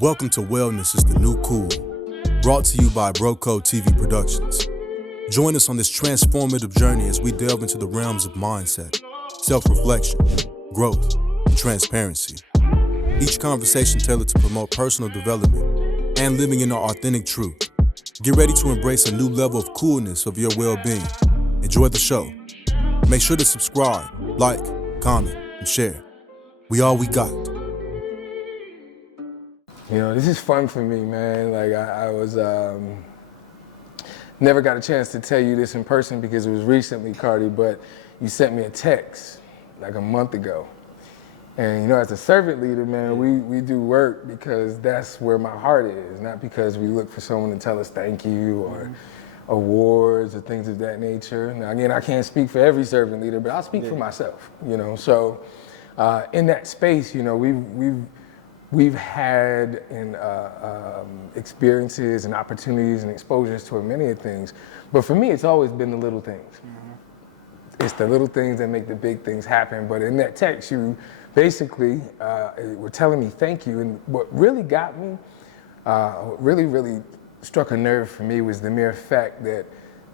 Welcome to Wellness is the New Cool, brought to you by Broco TV Productions. Join us on this transformative journey as we delve into the realms of mindset, self-reflection, growth, and transparency. Each conversation tailored to promote personal development and living in our authentic truth. Get ready to embrace a new level of coolness of your well-being. Enjoy the show. Make sure to subscribe, like, comment, and share. We all we got. You know, this is fun for me, man. Like I was, never got a chance to tell you this in person because it was recently, Cardi, but you sent me a text like a month ago. And you know, as a servant leader, man, we do work because that's where my heart is, not because we look for someone to tell us thank you or awards or things of that nature. Now, again, I can't speak for every servant leader, but I'll speak for myself, you know. So in that space, you know, we've had experiences and opportunities and exposures to many of things. But for me, it's always been the little things. It's the little things that make the big things happen. But in that text, you basically were telling me thank you. And what really got me, really struck a nerve for me was the mere fact that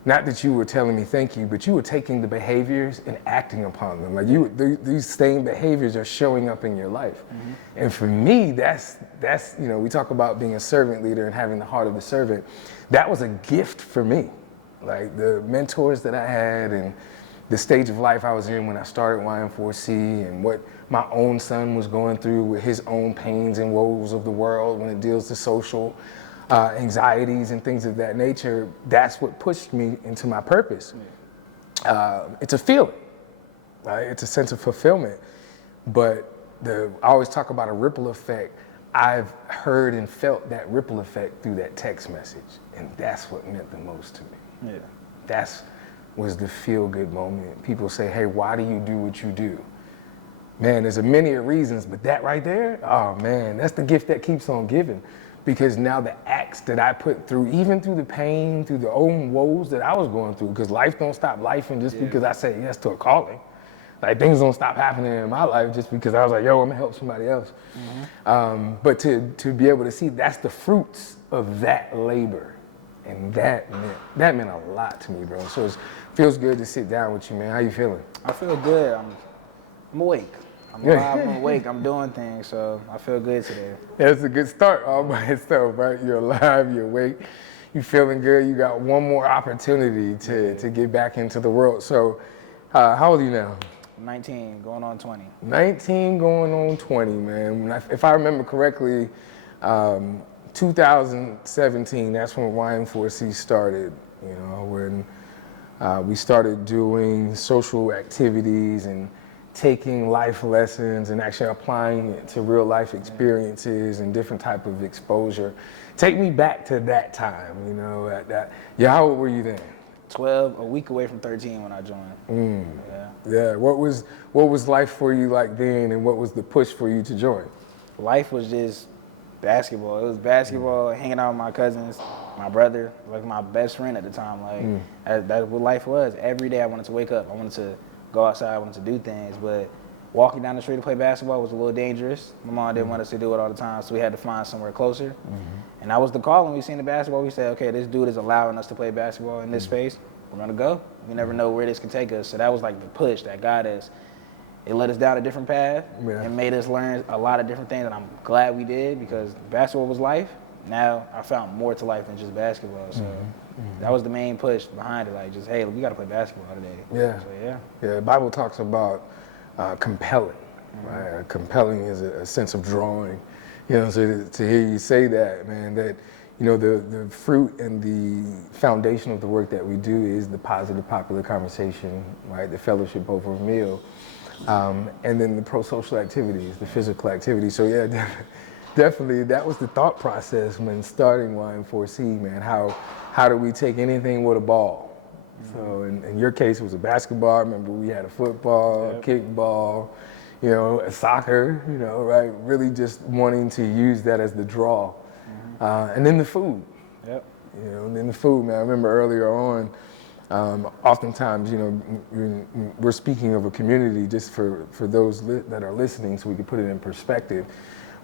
not that you were telling me thank you, but you were taking the behaviors and acting upon them. Like these same behaviors are showing up in your life. And for me, that's, you know, we talk about being a servant leader and having the heart of the servant. That was a gift for me. Like the mentors that I had and the stage of life I was in when I started YM4C and what my own son was going through with his own pains and woes of the world when it deals to social anxieties and things of that nature, that's what pushed me into my purpose. It's a feeling, right? It's a sense of fulfillment. But I always talk about a ripple effect. I've heard and felt that ripple effect through that text message. And that's what meant the most to me. That's was the feel-good moment. People say, hey, why do you do what you do? Man, there's a many reasons, but that right there, oh man, that's the gift that keeps on giving. Because now the acts that I put through, even through the pain, through the own woes that I was going through, because life don't stop lifing just because I say yes to a calling. Like things don't stop happening in my life just because I was like, yo, I'm gonna help somebody else. But to be able to see that's the fruits of that labor. And that meant a lot to me, bro. So it feels good to sit down with you, man. How you feeling? I feel good. I'm awake. I'm alive, I'm awake, I'm doing things, so I feel good today. That's a good start all by itself, right? You're alive, you're awake, you're feeling good. You got one more opportunity to get back into the world. So how old are you now? 19, going on 20. 19 going on 20, man. If I remember correctly, 2017, that's when YM4C started, you know, when we started doing social activities and taking life lessons and actually applying it to real life experiences and different type of exposure. Take me back to that time, you know, how old were you then? 12, a week away from 13 when I joined. Yeah, what was life for you like then and what was the push for you to join? Life was just basketball. It was basketball, hanging out with my cousins, my brother, like my best friend at the time. Like that's what life was. Every day I wanted to wake up. I wanted to go outside, I wanted to do things, but walking down the street to play basketball was a little dangerous. My mom didn't want us to do it all the time, so we had to find somewhere closer. And that was the call when we seen the basketball. We said, okay, this dude is allowing us to play basketball in this space. We're gonna go. We never know where this can take us. So that was like the push that got us. It led us down a different path and made us learn a lot of different things, and I'm glad we did because basketball was life. Now I found more to life than just basketball. So that was the main push behind it, like just, hey, we gotta play basketball today. So, The Bible talks about compelling, right? Compelling is a sense of drawing. You know, so to hear you say that, man, that, you know, the fruit and the foundation of the work that we do is the positive, popular conversation, right? The fellowship over a meal. And then the pro-social activities, the physical activities. So yeah, definitely that was the thought process when starting YM4C, man. How do we take anything with a ball? So in your case, it was a basketball. I remember we had a football, a kickball, you know, a soccer, you know, right? Really just wanting to use that as the draw. And then the food. You know, and then the food, man. I remember earlier on, oftentimes, you know, we're speaking of a community just for those that are listening so we can put it in perspective.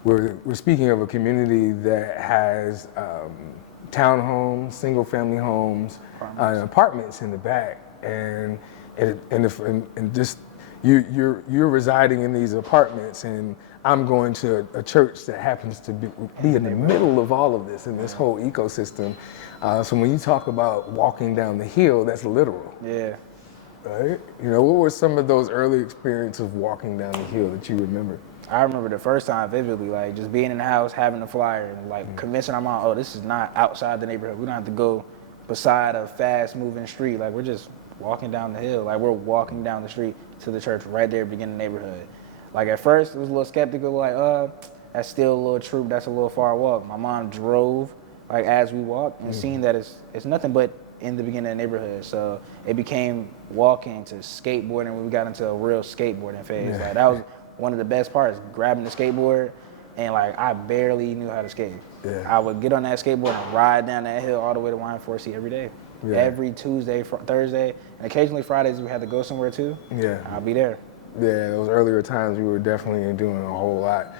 we're speaking of a community that has townhomes, single-family homes, apartments in the back, and just you're residing in these apartments, and I'm going to a church that happens to be in the middle of all of this, in this whole ecosystem. So when you talk about walking down the hill, that's literal. Yeah. Right? You know, what were some of those early experiences of walking down the hill that you remember? I remember the first time vividly, like just being in the house, having a flyer, and like convincing our mom, oh, this is not outside the neighborhood. We don't have to go beside a fast-moving street. Like we're just walking down the hill. Like we're walking down the street to the church right there, beginning of the neighborhood. Like at first, it was a little skeptical, like, that's still a little troop. That's a little far walk. My mom drove, like as we walked, and seeing that it's nothing but in the beginning of the neighborhood. So it became walking to skateboarding when we got into a real skateboarding phase. Yeah. Like that was one of the best parts, grabbing the skateboard, and like I barely knew how to skate. Yeah. I would get on that skateboard and ride down that hill all the way to YM4C every day. Yeah. Every Tuesday, Thursday, and occasionally Fridays we had to go somewhere too. Yeah. I'll be there. Yeah, those earlier times we were definitely doing a whole lot.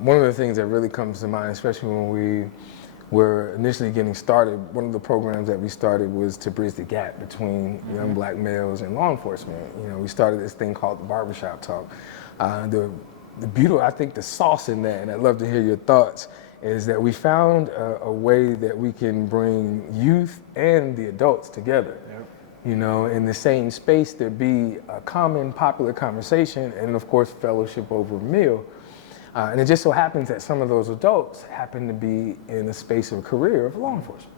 One of the things that really comes to mind, especially when we were initially getting started, one of the programs that we started was to bridge the gap between young black males and law enforcement. You know, we started this thing called the barbershop talk. The beautiful, I think the sauce in that, and I'd love to hear your thoughts, is that we found a way that we can bring youth and the adults together. Yep. You know, in the same space, there be a common popular conversation and of course fellowship over a meal. And it just so happens that some of those adults happen to be in the space of a career of law enforcement.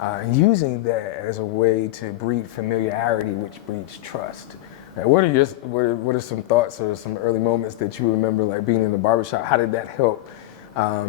And using that as a way to breed familiarity, which breeds trust. Now, what are some thoughts or some early moments that you remember, like being in the barbershop? How did that help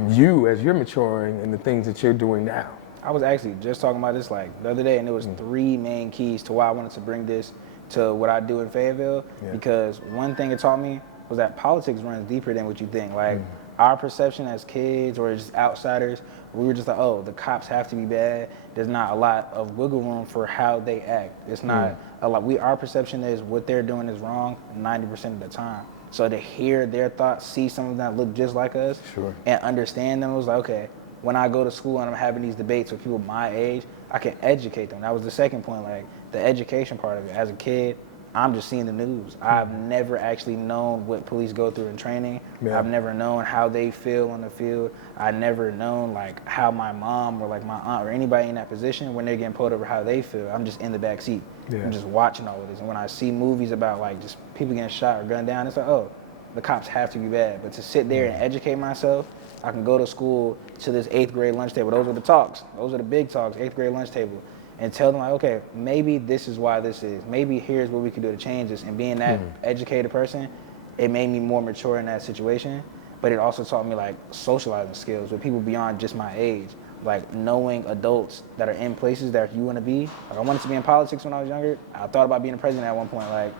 you as you're maturing and the things that you're doing now? I was actually just talking about this like the other day, and there was 3 main keys to why I wanted to bring this to what I do in Fayetteville. Yeah. Because one thing it taught me was that politics runs deeper than what you think. Like our perception as kids or just outsiders, we were just like, oh, the cops have to be bad. There's not a lot of wiggle room for how they act. It's not a lot. Our perception is what they're doing is wrong 90% of the time. So to hear their thoughts, see some of them that look just like us, Sure. and understand them, it was like, okay, when I go to school and I'm having these debates with people my age, I can educate them. That was the second point, like the education part of it. As a kid, I'm just seeing the news. I've never actually known what police go through in training. Yeah. I've never known how they feel on the field. I never known like how my mom or like my aunt or anybody in that position, when they're getting pulled over, how they feel. I'm just in the back seat. Yeah. I'm just watching all of this. And when I see movies about like just people getting shot or gunned down, it's like, oh, the cops have to be bad. But to sit there and educate myself, I can go to school to this 8th grade lunch table. Those are the talks. Those are the big talks, 8th grade lunch table. And tell them like, okay, maybe this is why this is. Maybe here's what we can do to change this. And being that educated person, it made me more mature in that situation. But it also taught me like socializing skills with people beyond just my age. Like knowing adults that are in places that you want to be. Like I wanted to be in politics when I was younger. I thought about being a president at one point. Like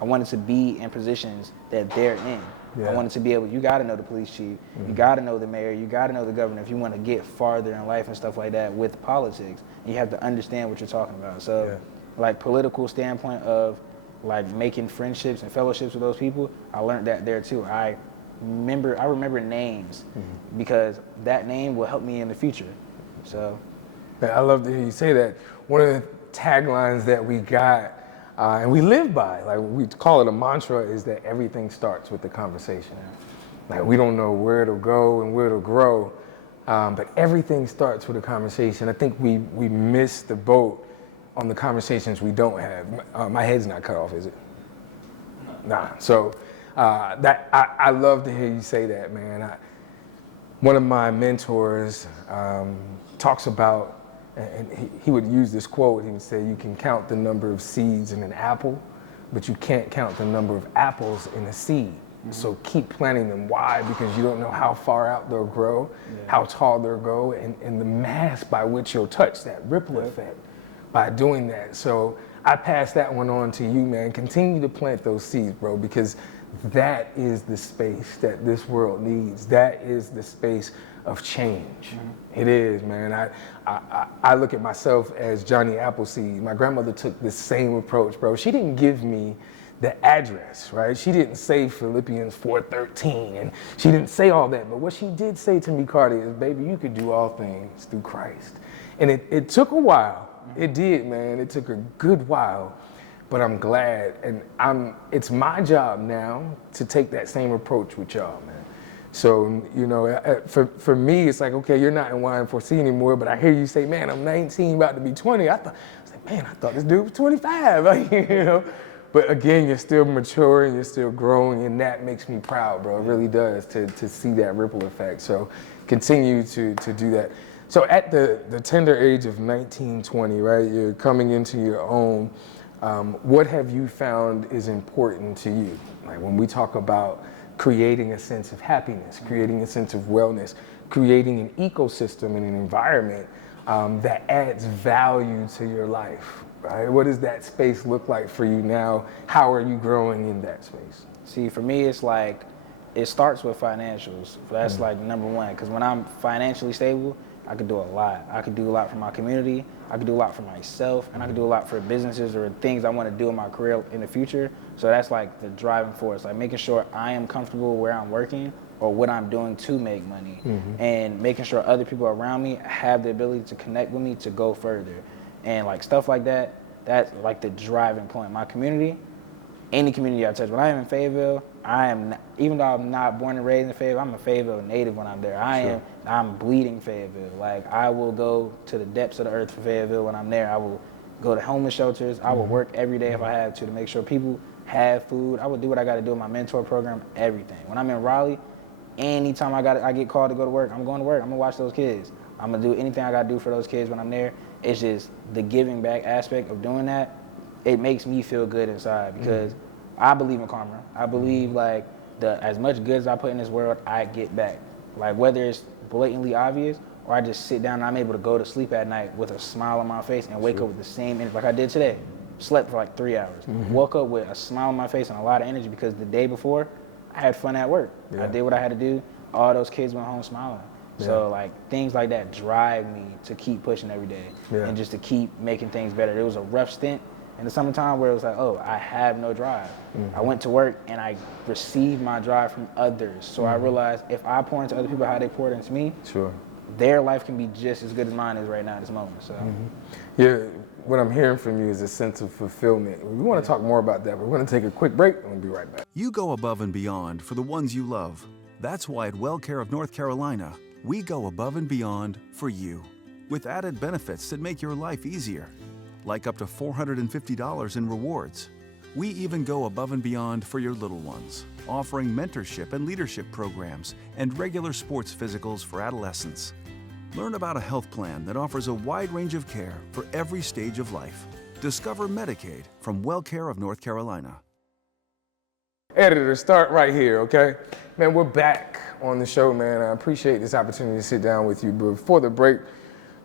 I wanted to be in positions that they're in. Yeah. I wanted to be able, you got to know the police chief, you got to know the mayor, you got to know the governor if you want to get farther in life and stuff like that with politics. And you have to understand what you're talking about. So like political standpoint of like making friendships and fellowships with those people, I learned that there too. I remember names because that name will help me in the future. So. I love to hear you say that. One of the taglines that we got and we live by, like we call it a mantra, is that everything starts with the conversation. Like we don't know where it'll go and where it'll grow, but everything starts with a conversation. I think we miss the boat on the conversations we don't have. My head's not cut off, is it? Nah. So I love to hear you say that, man. One of my mentors talks about, and he would use this quote. He would say, you can count the number of seeds in an apple, but you can't count the number of apples in a seed. So keep planting them. Why? Because you don't know how far out they'll grow, how tall they'll go, and the mass by which you'll touch, that ripple effect by doing that. So I pass that one on to you, man. Continue to plant those seeds, bro, because that is the space that this world needs. That is the space of change. It is, man. I look at myself as Johnny Appleseed. My grandmother took the same approach, bro. She didn't give me the address, right? She didn't say Philippians 4:13, and she didn't say all that. But what she did say to me, Cardi, is, baby, you could do all things through Christ. And it took a while. It did, man. It took a good while. But I'm glad, and it's my job now to take that same approach with y'all, man. So, you know, for me, it's like, okay, you're not in YM4C anymore, but I hear you say, man, I'm 19, about to be 20. I was like, man, I thought this dude was 25, like, you know. But again, you're still maturing, you're still growing, and that makes me proud, bro. It really does to see that ripple effect. So continue to do that. So at the tender age of 19, 20, right, you're coming into your own. What have you found is important to you? Like when we talk about creating a sense of happiness, creating a sense of wellness, creating an ecosystem and an environment that adds value to your life, right? What does that space look like for you now? How are you growing in that space? See, for me, it's like, it starts with financials. That's like number one, because when I'm financially stable, I could do a lot. I could do a lot for my community, I could do a lot for myself, and I could do a lot for businesses or things I want to do in my career in the future. So that's like the driving force, like making sure I am comfortable where I'm working or what I'm doing to make money, and making sure other people around me have the ability to connect with me to go further. And like stuff like that, that's like the driving point. My community, any community I touch. When I am in Fayetteville, even though I'm not born and raised in Fayetteville, I'm a Fayetteville native when I'm there. I'm bleeding Fayetteville. Like, I will go to the depths of the earth for Fayetteville when I'm there. I will go to homeless shelters. I will work every day if I have to make sure people have food. I will do what I got to do in my mentor program, everything. When I'm in Raleigh, anytime I get called to go to work, I'm going to work. I'm going to watch those kids. I'm going to do anything I got to do for those kids when I'm there. It's just the giving back aspect of doing that. It makes me feel good inside because I believe in karma. I believe like as much good as I put in this world, I get back. Like whether it's blatantly obvious or I just sit down and I'm able to go to sleep at night with a smile on my face and wake up with the same energy like I did today. Slept for like 3 hours. Woke up with a smile on my face and a lot of energy because the day before I had fun at work. I did what I had to do. All those kids went home smiling. So like things like that drive me to keep pushing every day and just to keep making things better. It was a rough stint in the summertime where it was like, oh, I have no drive. I went to work and I received my drive from others. So I realized if I pour into other people how they poured into me, their life can be just as good as mine is right now at this moment. So yeah, what I'm hearing from you is a sense of fulfillment. We want to talk more about that, but we're going to take a quick break and we'll be right back. You go above and beyond for the ones you love. That's why at WellCare of North Carolina, we go above and beyond for you, with added benefits that make your life easier, like up to $450 in rewards. We even go above and beyond for your little ones, offering mentorship and leadership programs and regular sports physicals for adolescents. Learn about a health plan that offers a wide range of care for every stage of life. Discover Medicaid from WellCare of North Carolina. Editor, start right here, okay? Man, we're back on the show, man. I appreciate this opportunity to sit down with you. But before the break,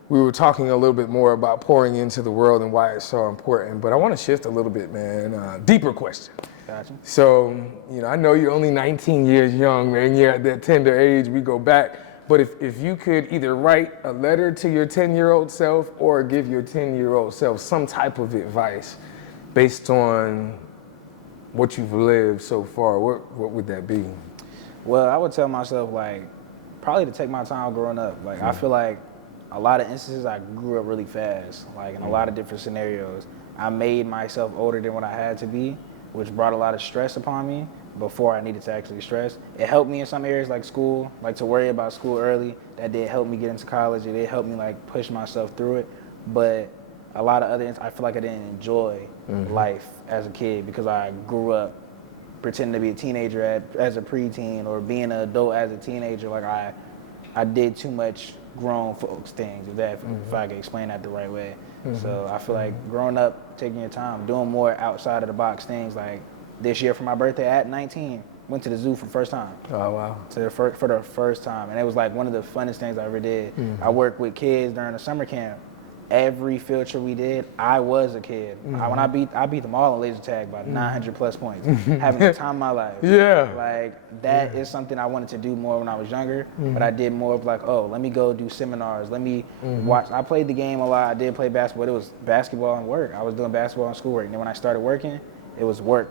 we were talking a little bit more about pouring into the world and why it's so important. But I want to shift a little bit, man. Deeper question. Gotcha. So, you know, I know you're only 19 years young, man. You're at that tender age. We go back. But if you could either write a letter to your 10-year-old self or give your 10-year-old self some type of advice based on what you've lived so far, what would that be? Well, I would tell myself, like, probably to take my time growing up. Like, I feel like a lot of instances I grew up really fast, like in a lot of different scenarios. I made myself older than what I had to be, which brought a lot of stress upon me before I needed to actually stress. It helped me in some areas like school, like to worry about school early. That did help me get into college. It did help me like push myself through it. But a lot of other, I feel like I didn't enjoy life as a kid because I grew up pretending to be a teenager as a preteen or being an adult as a teenager. Like I did too much grown folks things, if I could explain that the right way. So I feel like growing up, taking your time, doing more outside of the box things. Like this year for my birthday at 19, went to the zoo for the first time. Oh, wow. For the first time. And it was like one of the funnest things I ever did. I worked with kids during the summer camp. Every field trip we did, I was a kid. When I beat them all in laser tag by 900 plus points, having the time of my life. Yeah. Like that is something I wanted to do more when I was younger, but I did more of like, oh, let me go do seminars. Let me watch. I played the game a lot. I did play basketball. It was basketball and work. I was doing basketball and schoolwork. And then when I started working, it was work,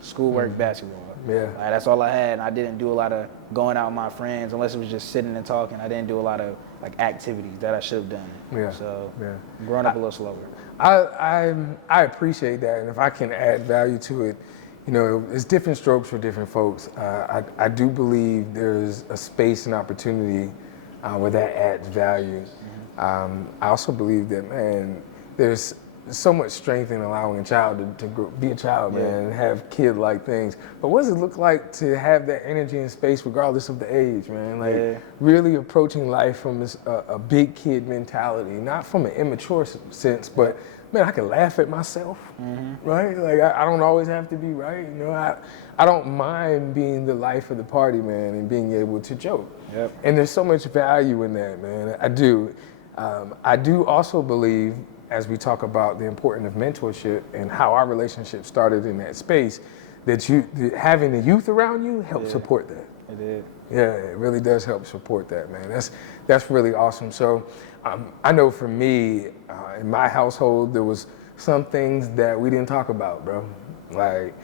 schoolwork, basketball. Yeah. Like, that's all I had. And I didn't do a lot of going out with my friends unless it was just sitting and talking. I didn't do a lot of like activities that I should have done. Yeah. So Yeah. growing up a little slower. I appreciate that, and if I can add value to it, you know, it's different strokes for different folks. I do believe there's a space and opportunity where that adds value. I also believe that, man, there's so much strength in allowing a child to grow, be a child, man, and have kid-like things. But what does it look like to have that energy and space regardless of the age, man? Like really approaching life from a big kid mentality, not from an immature sense, but man, I can laugh at myself, right? Like I don't always have to be right, you know. I don't mind being the life of the party, man, and being able to joke. Yep. And there's so much value in that, man. I do. I do also believe, as we talk about the importance of mentorship and how our relationship started in that space, that having the youth around you helps support that. It did. Yeah, it really does help support that, man. That's really awesome. So I know for me, in my household, there was some things that we didn't talk about, bro. Like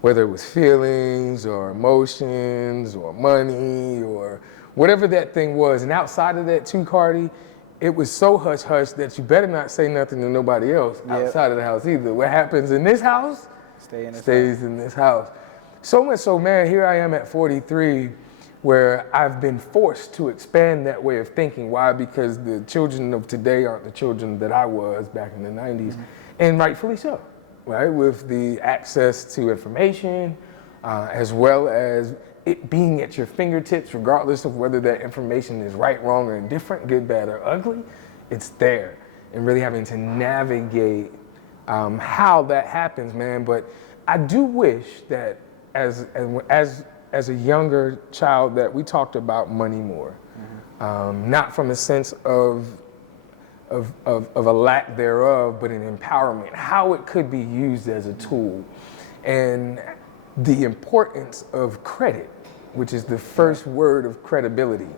whether it was feelings or emotions or money or whatever that thing was. And outside of that too, Cardi, it was so hush-hush that you better not say nothing to nobody else outside of the house either. What happens in this house stays in this house. So much so, man, here I am at 43, where I've been forced to expand that way of thinking. Why? Because the children of today aren't the children that I was back in the 90s, and rightfully so, right? With the access to information, as well as it being at your fingertips, regardless of whether that information is right, wrong, or indifferent, good, bad, or ugly, it's there. And really having to navigate how that happens, man. But I do wish that as a younger child that we talked about money more, not from a sense of a lack thereof, but an empowerment, how it could be used as a tool, and the importance of credit, which is the first word of credibility,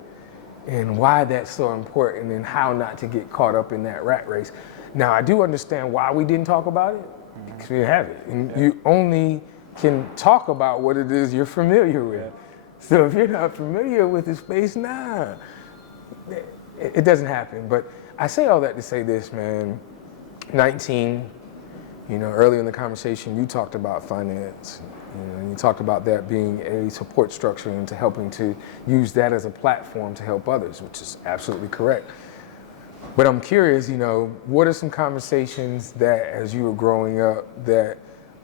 and why that's so important and how not to get caught up in that rat race. Now, I do understand why we didn't talk about it, because we have it. And you only can talk about what it is you're familiar with. So if you're not familiar with the space, it doesn't happen. But I say all that to say this, man. 19, you know, earlier in the conversation, you talked about finance. You know, and you talked about that being a support structure and to helping to use that as a platform to help others, which is absolutely correct. But I'm curious, you know, what are some conversations that as you were growing up that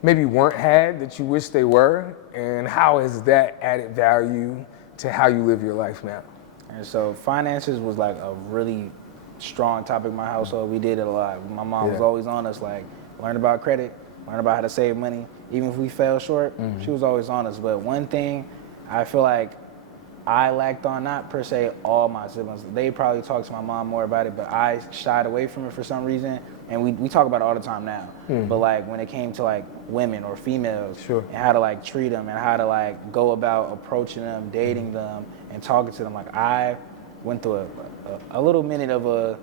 maybe weren't had that you wish they were, and how has that added value to how you live your life now? And so finances was like a really strong topic in my household. We did it a lot. My mom was always on us, like, learn about credit, learn about how to save money. Even if we fell short, she was always on us. But one thing I feel like I lacked on, not per se all my siblings, they probably talked to my mom more about it, but I shied away from it for some reason. And we talk about it all the time now. But like when it came to like women or females and how to like treat them and how to like go about approaching them, dating them, and talking to them, like I went through a little minute of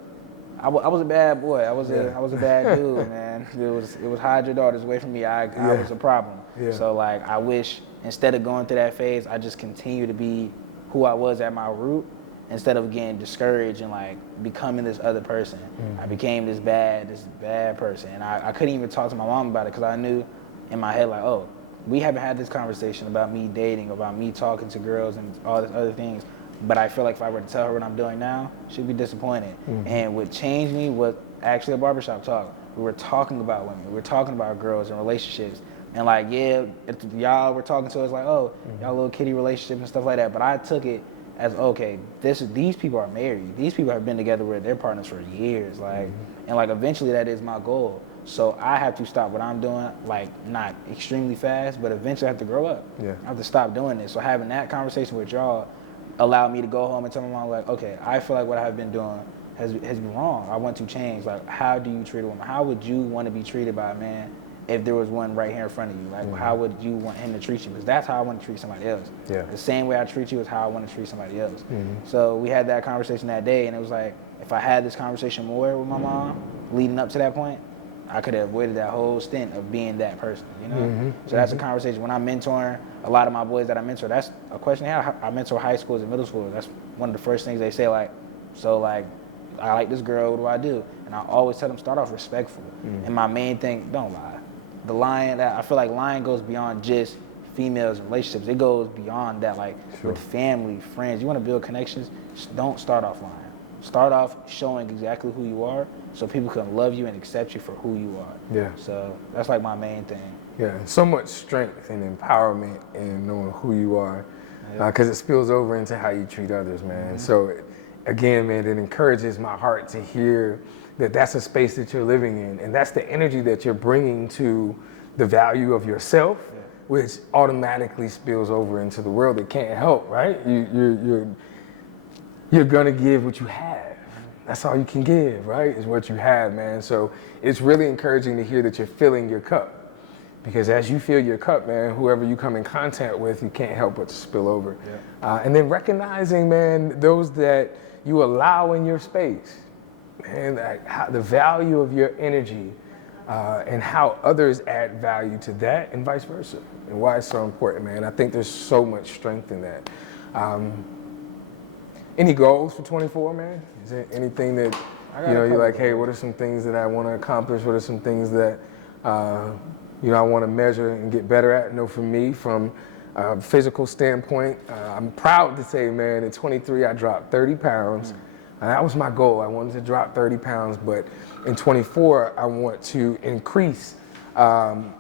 I was a bad boy. I was a bad dude, man. It was hide your daughters away from me. I was a problem. So like I wish instead of going through that phase, I just continue to be who I was at my root instead of getting discouraged and like becoming this other person. I became this bad person, and I couldn't even talk to my mom about it because I knew in my head like, oh, we haven't had this conversation about me dating, about me talking to girls and all these other things. But I feel like if I were to tell her what I'm doing now, she'd be disappointed. And what changed me was actually a barbershop talk. We were talking about women. We were talking about girls and relationships. And like, y'all were talking to us like, oh, y'all little kiddie relationships and stuff like that. But I took it as, okay, these people are married. These people have been together with their partners for years. Like, and like eventually that is my goal. So I have to stop what I'm doing, like not extremely fast, but eventually I have to grow up. I have to stop doing this. So having that conversation with y'all allowed me to go home and tell my mom, like, okay, I feel like what I've been doing has been wrong. I want to change. Like, how do you treat a woman? How would you want to be treated by a man if there was one right here in front of you? Like, how would you want him to treat you? Because that's how I want to treat somebody else. The same way I treat you is how I want to treat somebody else. So we had that conversation that day, and it was like, if I had this conversation more with my mom leading up to that point, I could have avoided that whole stint of being that person, you know? So that's a conversation. When I'm mentoring a lot of my boys that I mentor, that's a question I mentor high schools and middle schools. That's one of the first things they say, like, so like, I like this girl, what do I do? And I always tell them, start off respectful. And my main thing, don't lie. The lying, I feel like lying goes beyond just females and relationships. It goes beyond that, like with family, friends. You want to build connections, don't start off lying. Start off showing exactly who you are so people can love you and accept you for who you are. Yeah. So that's like my main thing. Yeah, so much strength and empowerment in knowing who you are, because it spills over into how you treat others, man. So again, man, it encourages my heart to hear that that's a space that you're living in, and that's the energy that you're bringing to the value of yourself, which automatically spills over into the world. It can't help, right? You're gonna give what you have. That's all you can give, right? Is what you have, man. So it's really encouraging to hear that you're filling your cup, because as you fill your cup, man, whoever you come in contact with, you can't help but to spill over. And then recognizing, man, those that you allow in your space, man, the value of your energy, and how others add value to that, and vice versa, and why it's so important, man. I think there's so much strength in that. Any goals for 24, man? Is there anything that, you're like, hey, what are some things that I want to accomplish? What are some things that, I want to measure and get better at? For me, from a physical standpoint, I'm proud to say, man, at 23, I dropped 30 pounds. That was my goal. I wanted to drop 30 pounds, but in 24, I want to increase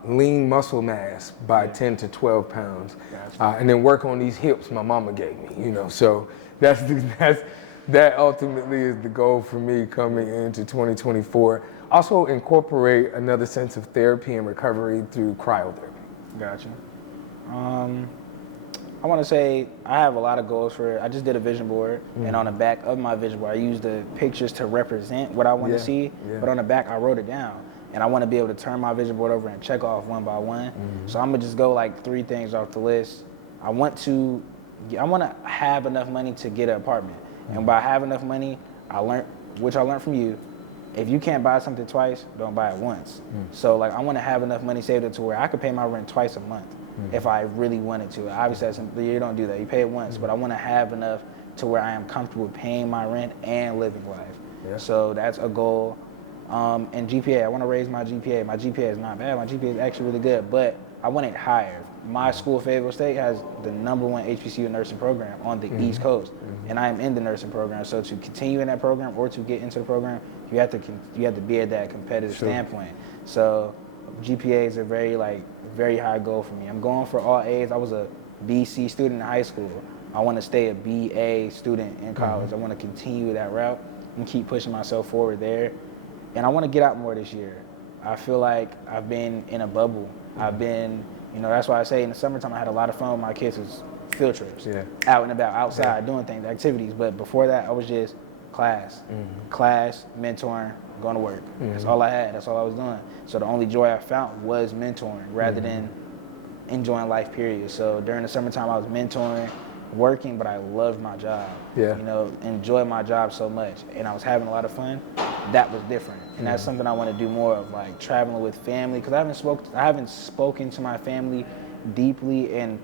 lean muscle mass by 10 to 12 pounds, and then work on these hips my mama gave me, So that ultimately is the goal for me coming into 2024. Also incorporate another sense of therapy and recovery through cryotherapy. Gotcha. I want to say I have a lot of goals for it. I just did a vision board, and on the back of my vision board, I used the pictures to represent what I want to see, but on the back, I wrote it down. And I want to be able to turn my vision board over and check off one by one. So I'm gonna just go like 3 things off the list. I want to have enough money to get an apartment. And by having enough money, I learned from you, if you can't buy something twice, don't buy it once. So like I want to have enough money saved up to where I could pay my rent twice a month if I really wanted to. Obviously, you don't do that. You pay it once, but I want to have enough to where I am comfortable paying my rent and living life. So that's a goal. And GPA, I want to raise my GPA. My GPA is not bad. My GPA is actually really good, but I want it higher. My school, Fayetteville State, has the #1 HBCU nursing program on the East Coast, and I am in the nursing program. So to continue in that program or to get into the program, you have to be at that competitive standpoint. So GPA is a very high goal for me. I'm going for all A's. I was a BC student in high school. I want to stay a BA student in college. I want to continue that route and keep pushing myself forward there. And I want to get out more this year. I feel like I've been in a bubble. I've been, that's why I say in the summertime I had a lot of fun with my kids. It was field trips, out and about, outside, doing things, activities. But before that, I was just class, mentoring, going to work. That's all I had. That's all I was doing. So the only joy I found was mentoring rather than enjoying life, period. So during the summertime, I was mentoring, working, but I loved my job. Enjoyed my job so much, and I was having a lot of fun. That was different, and that's something I want to do more of, like traveling with family, because I haven't spoken to my family deeply in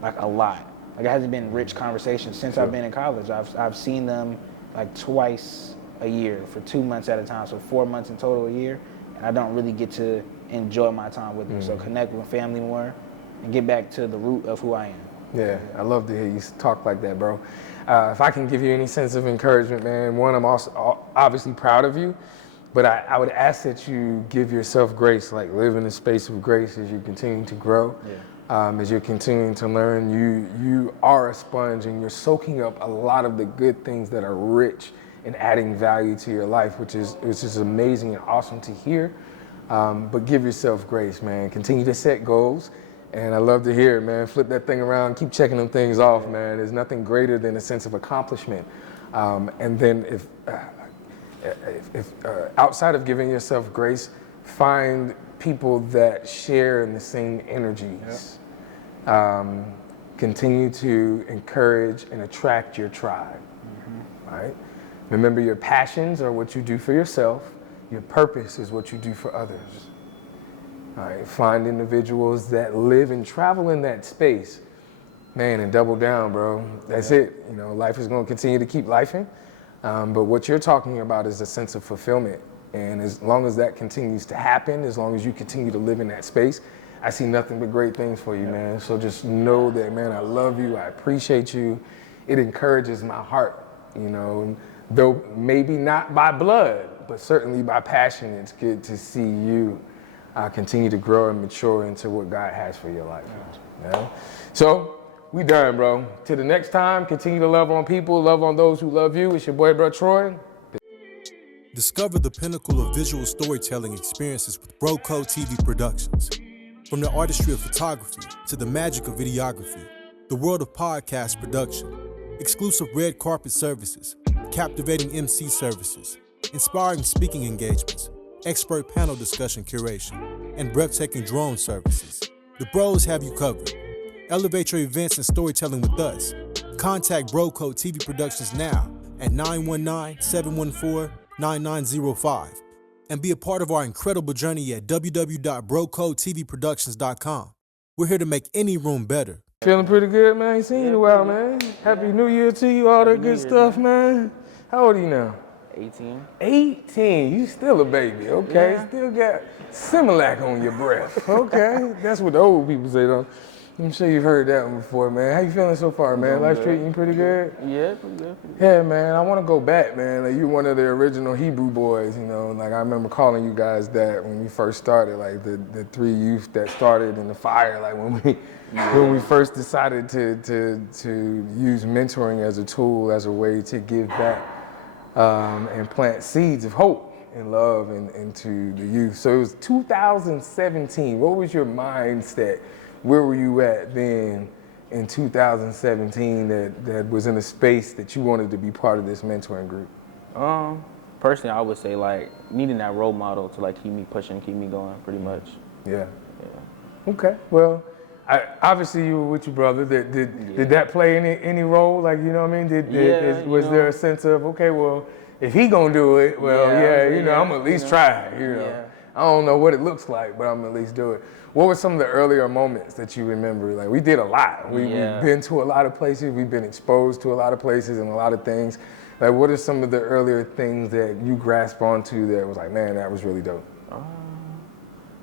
like a lot. Like it hasn't been rich conversations since I've been in college. I've seen them like twice a year for 2 months at a time, so 4 months in total a year, and I don't really get to enjoy my time with them. So connect with family more and get back to the root of who I am. Yeah, I love to hear you talk like that, bro. If I can give you any sense of encouragement, man, one, I'm also obviously proud of you, but I would ask that you give yourself grace, like live in a space of grace as you continue to grow, as you're continuing to learn. You are a sponge, and you're soaking up a lot of the good things that are rich and adding value to your life, which is amazing and awesome to hear. But give yourself grace, man. Continue to set goals. And I love to hear it, man. Flip that thing around, keep checking them things off, man. There's nothing greater than a sense of accomplishment. And then if outside of giving yourself grace, find people that share in the same energies. Continue to encourage and attract your tribe, right? Remember, your passions are what you do for yourself, Your purpose is what you do for others. All right, find individuals that live and travel in that space, man, and double down, bro. That's it. You know, life is going to continue to keep lifing, but what you're talking about is a sense of fulfillment. And as long as that continues to happen, as long as you continue to live in that space, I see nothing but great things for you, man. So just know that, man, I love you. I appreciate you. It encourages my heart, you know, though maybe not by blood, but certainly by passion. It's good to see you continue to grow and mature into what God has for your life. You know? So we done, bro. Till the next time, continue to love on people, love on those who love you. It's your boy, bro, Troy. Discover the pinnacle of visual storytelling experiences with BroCo TV Productions. From the artistry of photography to the magic of videography, the world of podcast production, exclusive red carpet services, captivating MC services, inspiring speaking engagements, expert panel discussion curation, and breathtaking drone services. The Bros have you covered. Elevate your events and storytelling with us. Contact BroCo TV Productions now at 919-714-9905 and be a part of our incredible journey at www.brocotvproductions.com. We're here to make any room better. Feeling pretty good, man. Ain't seen you in a while, man. Happy New Year to you, all that good stuff, man. How old are you now? 18. 18. You still a baby, okay? Yeah. Still got Similac on your breath, okay? That's what the old people say, though. I'm sure you've heard that one before, man. How you feeling so far, man? Life treating you pretty good? Yeah, pretty good. Yeah, man, I want to go back, man. Like, you're one of the original Hebrew boys, you know. Like, I remember calling you guys that when we first started, like the three youth that started in the fire, like when we first decided to use mentoring as a tool, as a way to give back and plant seeds of hope and love into the youth. So it was 2017. What was your mindset? Where were you at then in 2017 that was in a space that you wanted to be part of this mentoring group? Personally, I would say like needing that role model to like keep me pushing, keep me going, pretty much. Yeah. Okay. Well, obviously you were with your brother. Did that play any role? Like, you know what I mean? Was there a sense of, okay, well, if he gonna do it, well, I'm gonna at least try. You know, Yeah. I don't know what it looks like, but I'm gonna at least do it. What were some of the earlier moments that you remember? Like, we did a lot. We've been to a lot of places. We've been exposed to a lot of places and a lot of things. Like, what are some of the earlier things that you grasped onto that was like, man, that was really dope?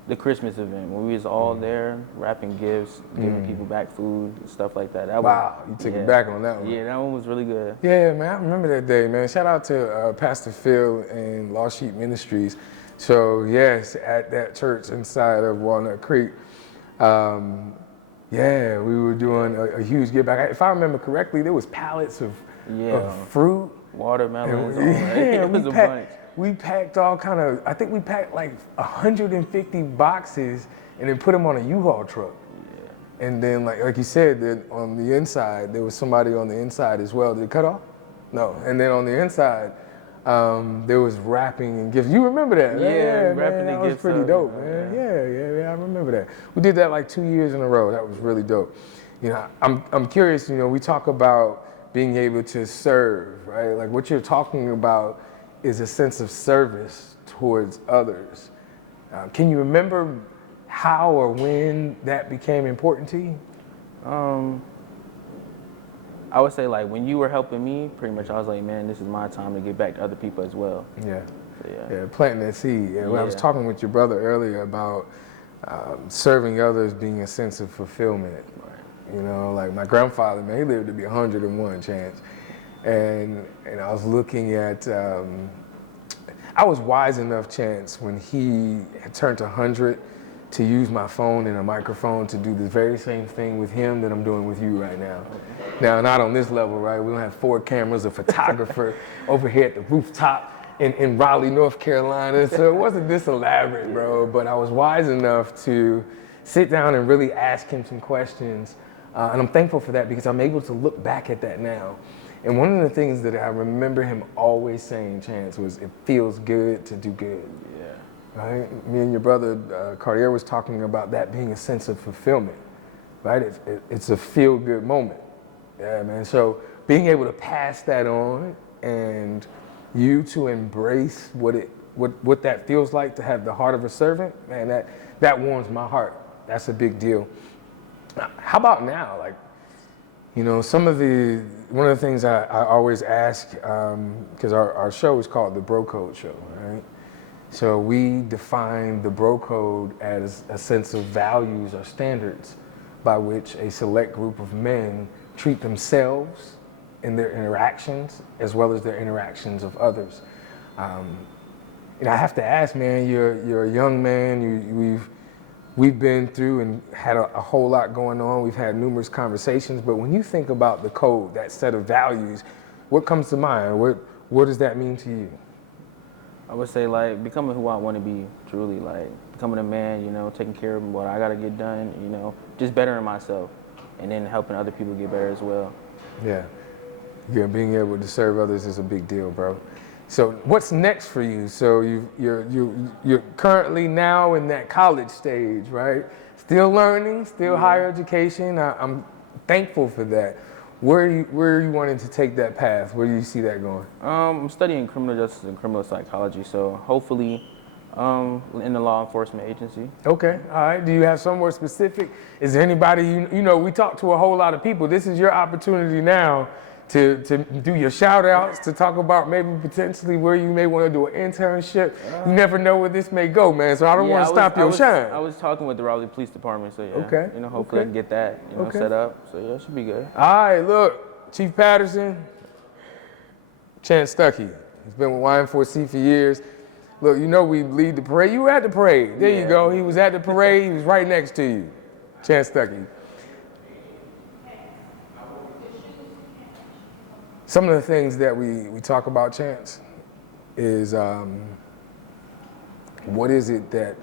The Christmas event when we was all there, wrapping gifts, giving people back food, stuff like that. Wow, you took it back on that one. Yeah, that one was really good. Yeah, man, I remember that day, man. Shout out to Pastor Phil and Lost Sheep Ministries. So yes, at that church inside of Walnut Creek, we were doing a huge give back. If I remember correctly, there was pallets of fruit, watermelons. It was a bunch. We packed all kind of. I think we packed like 150 boxes and then put them on a U-Haul truck. Yeah. And then, like you said, then on the inside there was somebody on the inside as well. Did it cut off? No. And then on the inside. There was wrapping and gifts. You remember that? Yeah, man, wrapping that and was gifts. pretty dope, man. Yeah, I remember that. We did that like 2 years in a row. That was really dope. You know, I'm curious. You know, we talk about being able to serve, right? Like what you're talking about is a sense of service towards others. Can you remember how or when that became important to you? I would say like when you were helping me, pretty much I was like, man, this is my time to give back to other people as well. Yeah. So, Yeah, planting that seed. When I was talking with your brother earlier about serving others being a sense of fulfillment. Right. You know, like my grandfather, man, he lived to be 101 chance. And I was looking at, I was wise enough chance when he had turned 100 to use my phone and a microphone to do the very same thing with him that I'm doing with you right now. Now, not on this level, right? We don't have 4 cameras, a photographer over here at the rooftop in Raleigh, North Carolina. So it wasn't this elaborate, bro, but I was wise enough to sit down and really ask him some questions. And I'm thankful for that because I'm able to look back at that now. And one of the things that I remember him always saying, Chance, was it feels good to do good. Right? Me and your brother Cartier was talking about that being a sense of fulfillment, right? It's a feel-good moment. Yeah, man. So being able to pass that on and you to embrace what it what that feels like to have the heart of a servant, man, that warms my heart. That's a big deal. How about now? Like, you know, one of the things I always ask, because our show is called the Bro Code Show, right? So we define the Bro Code as a sense of values or standards by which a select group of men treat themselves in their interactions as well as their interactions of others. And I have to ask, man, you're a young man, we've been through and had a whole lot going on. We've had numerous conversations, but when you think about the code, that set of values, what comes to mind? What does that mean to you? I would say like becoming who I want to be, truly, like becoming a man, you know, taking care of what I got to get done, you know, just bettering myself and then helping other people get better as well. Yeah, being able to serve others is a big deal, bro. So what's next for you? So you're currently now in that college stage, right? Still learning, still higher education. I'm thankful for that. Where are you wanting to take that path? Where do you see that going? I'm studying criminal justice and criminal psychology, so hopefully in the law enforcement agency. Okay, all right. Do you have somewhere specific? Is there anybody, you know, we talk to a whole lot of people. This is your opportunity now to do your shout outs, to talk about maybe potentially where you may want to do an internship. You never know where this may go, man. So I don't want to stop your shine. I was talking with the Raleigh Police Department, so yeah. Okay. You know, hopefully I can get that, you know, set up. So yeah, it should be good. All right, look, Chief Patterson, Chance Stuckey. He's been with YM4C for years. Look, you know we lead the parade. You were at the parade. There you go. He was at the parade. He was right next to you. Chance Stuckey. Some of the things that we talk about, Chance, is what is it that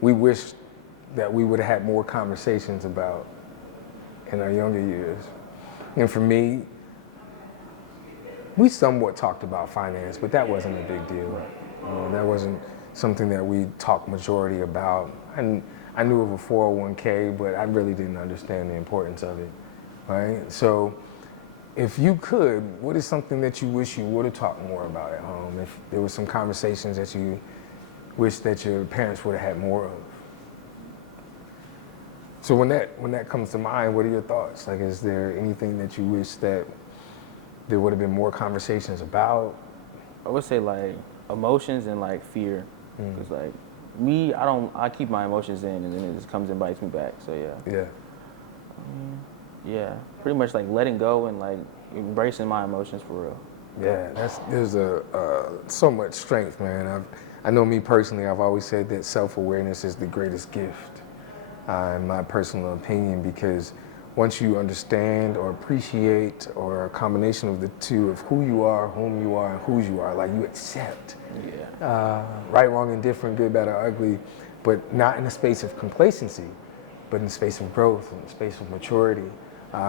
we wish that we would have had more conversations about in our younger years? And for me, we somewhat talked about finance, but that wasn't a big deal. That wasn't something that we talked majority about. And I knew of a 401k, but I really didn't understand the importance of it, right? So if you could, what is something that you wish you would have talked more about at home? If there were some conversations that you wish that your parents would have had more of? So when that comes to mind, what are your thoughts? Like, is there anything that you wish that there would have been more conversations about? I would say like emotions and like fear. Because like me, I keep my emotions in and then it just comes and bites me back, so yeah. Yeah. Yeah, pretty much like letting go and like embracing my emotions for real. Yeah, there's so much strength, man. I know me personally, I've always said that self-awareness is the greatest gift, in my personal opinion, because once you understand or appreciate, or a combination of the two of who you are, whom you are, and whose you are, like you accept. Right, wrong, and different, good, bad, or ugly, but not in a space of complacency, but in a space of growth, in a space of maturity,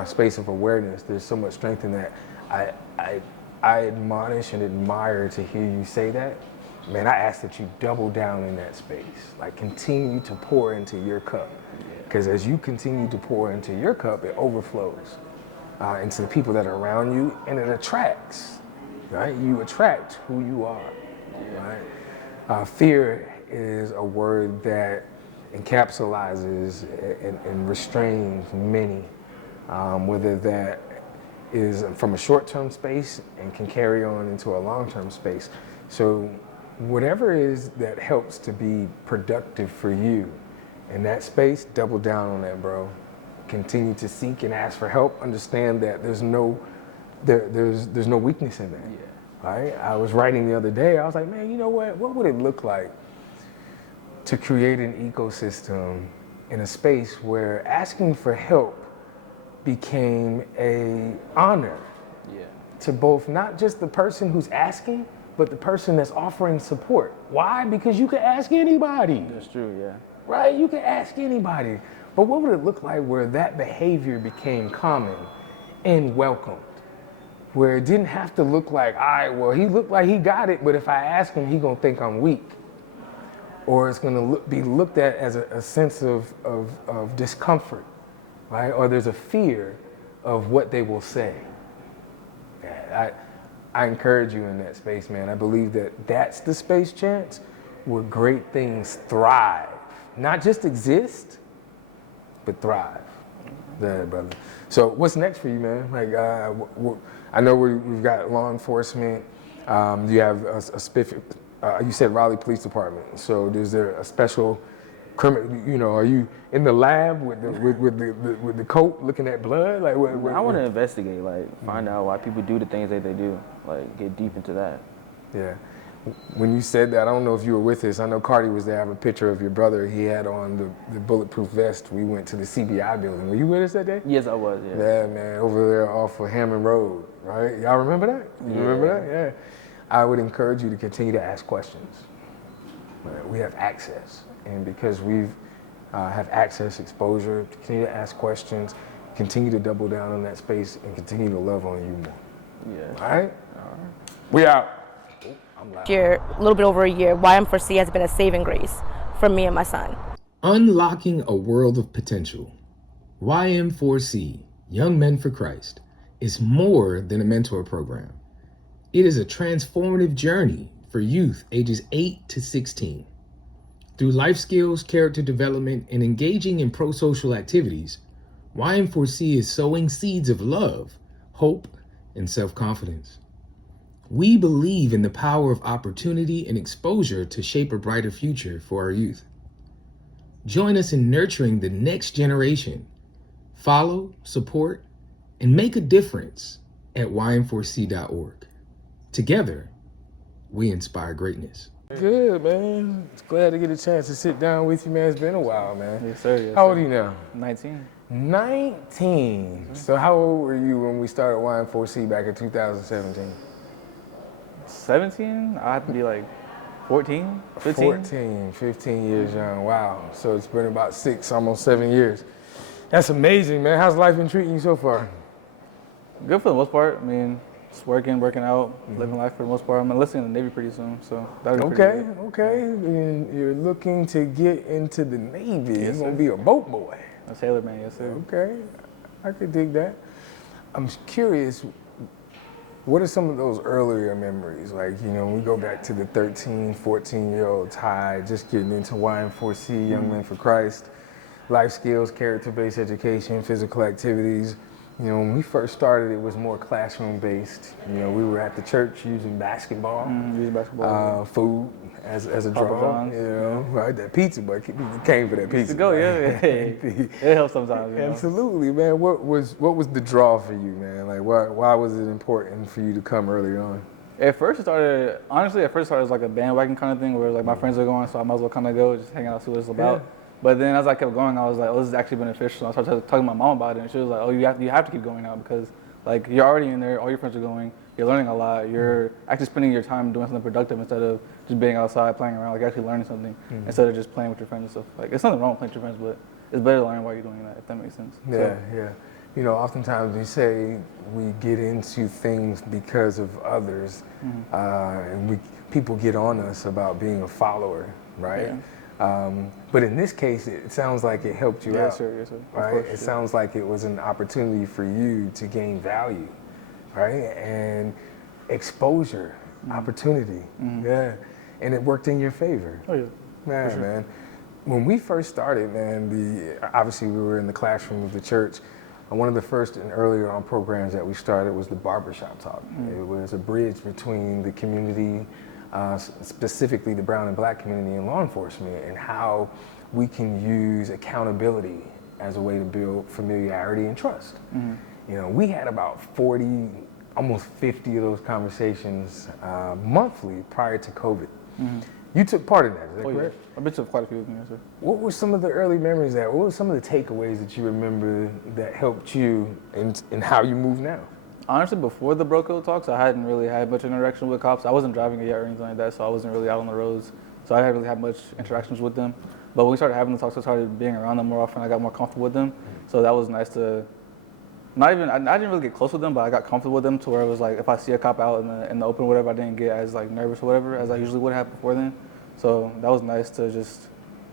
space of awareness. There's so much strength in that. I admonish and admire to hear you say that. Man, I ask that you double down in that space. Like, continue to pour into your cup. Because as you continue to pour into your cup, it overflows into the people that are around you, and it attracts, right? You attract who you are, right? Fear is a word that encapsulizes and restrains many, whether that is from a short-term space and can carry on into a long-term space. So whatever it is that helps to be productive for you in that space, double down on that, bro. Continue to seek and ask for help. Understand that there's no weakness in that. Right? I was writing the other day, I was like, man, you know what would it look like to create an ecosystem in a space where asking for help became an honor to both not just the person who's asking, but the person that's offering support. Why? Because you can ask anybody. That's true, yeah. Right? You can ask anybody. But what would it look like where that behavior became common and welcomed? Where it didn't have to look like, all right, well, he looked like he got it, but if I ask him, he gonna think I'm weak. Or it's gonna be looked at as a sense of discomfort, right? Or there's a fear of what they will say. I encourage you in that space, man. I believe that that's the space, Chance, where great things thrive. Not just exist, but thrive. Yeah, brother. So what's next for you, man? Like, I know we've got law enforcement. You have a specific, you said Raleigh Police Department. So is there a special criminal, you know, are you in the lab with the coat looking at blood? Like, I want to investigate, like, find out why people do the things that they do, like, get deep into that. Yeah. When you said that, I don't know if you were with us. I know Cardi was there. I have a picture of your brother. He had on the bulletproof vest. We went to the CBI building. Were you with us that day? Yes, I was, yeah. Yeah, man, over there off of Hammond Road, right? Y'all remember that? You remember that? Yeah. I would encourage you to continue to ask questions. We have access. And because we've have access, exposure, continue to ask questions, continue to double down on that space, and continue to love on you more. Yeah. All right? We out. Year, a little bit over a year, YM4C has been a saving grace for me and my son. Unlocking a world of potential. YM4C, Young Men for Christ, is more than a mentor program. It is a transformative journey for youth ages 8 to 16. Through life skills, character development, and engaging in pro-social activities, YM4C is sowing seeds of love, hope, and self-confidence. We believe in the power of opportunity and exposure to shape a brighter future for our youth. Join us in nurturing the next generation. Follow, support, and make a difference at ym4c.org. Together, we inspire greatness. Good, man. Glad to get a chance to sit down with you, man. It's been a while, man. Yes, sir. Yes, How old sir. are you now? 19. 19. So how old were you when we started YM4C back in 2017? 17? I have to be like 14, 15. 14, 15 years young. Wow. So it's been about 6, almost 7 years. That's amazing, man. How's life been treating you so far? Good for the most part. I mean, just working out, living life for the most part. I'm enlisting in the Navy pretty soon, so that'll be pretty good. Okay. And you're looking to get into the Navy. Yes, You're sir. going to be a boat boy. A sailor man, yes, sir. Okay. I could dig that. I'm curious, what are some of those earlier memories? Like, you know, we go back to the 13, 14-year-old Ty, just getting into YM4C, Young Men for Christ, life skills, character-based education, physical activities. You know, when we first started, it was more classroom-based. You know, we were at the church using basketball, Using basketball. food as a Papa draw. John's. You know, right? That pizza, but came for that pizza. To go, right? yeah. It helps sometimes, you know? Absolutely, man. What was the draw for you, man? Like, why was it important for you to come early on? At first it started as like a bandwagon kind of thing where like my friends are going, so I might as well kind of go, just hang out, see what it's about. Yeah. But then as I kept going, I was like, oh, this is actually beneficial. So I started talking to my mom about it, and she was like, oh, you have to keep going out because like you're already in there, all your friends are going, you're learning a lot, you're actually spending your time doing something productive instead of just being outside playing around, like you're actually learning something instead of just playing with your friends and stuff. Like it's nothing wrong with playing with your friends, but it's better to learn while you're doing that, if that makes sense. Yeah. You know, oftentimes we say we get into things because of others, and people get on us about being a follower, right? Yeah. But in this case, it sounds like it helped you out. Yes, sir. Of Right? course, It sounds like it was an opportunity for you to gain value, right? And exposure, opportunity. Yeah. And it worked in your favor. Oh, yeah. Man. When we first started, man, obviously we were in the classroom of the church. And one of the first and earlier on programs that we started was the barbershop talk. It was a bridge between the community, specifically the brown and black community and law enforcement, and how we can use accountability as a way to build familiarity and trust. You know, we had about 40, almost 50 of those conversations monthly prior to COVID. You took part in that, is that correct? Yeah. I've been to quite a few of them, yes, sir. What were some of the early memories what were some of the takeaways that you remember that helped you in how you move now? Honestly, before the bro code talks, I hadn't really had much interaction with cops. I wasn't driving yet or anything like that, so I wasn't really out on the roads. So I hadn't really had much interactions with them. But when we started having the talks, I started being around them more often. I got more comfortable with them. So that was nice to, I didn't really get close with them, but I got comfortable with them to where it was like, if I see a cop out in the open or whatever, I didn't get as like nervous or whatever as I usually would have before then. So that was nice to just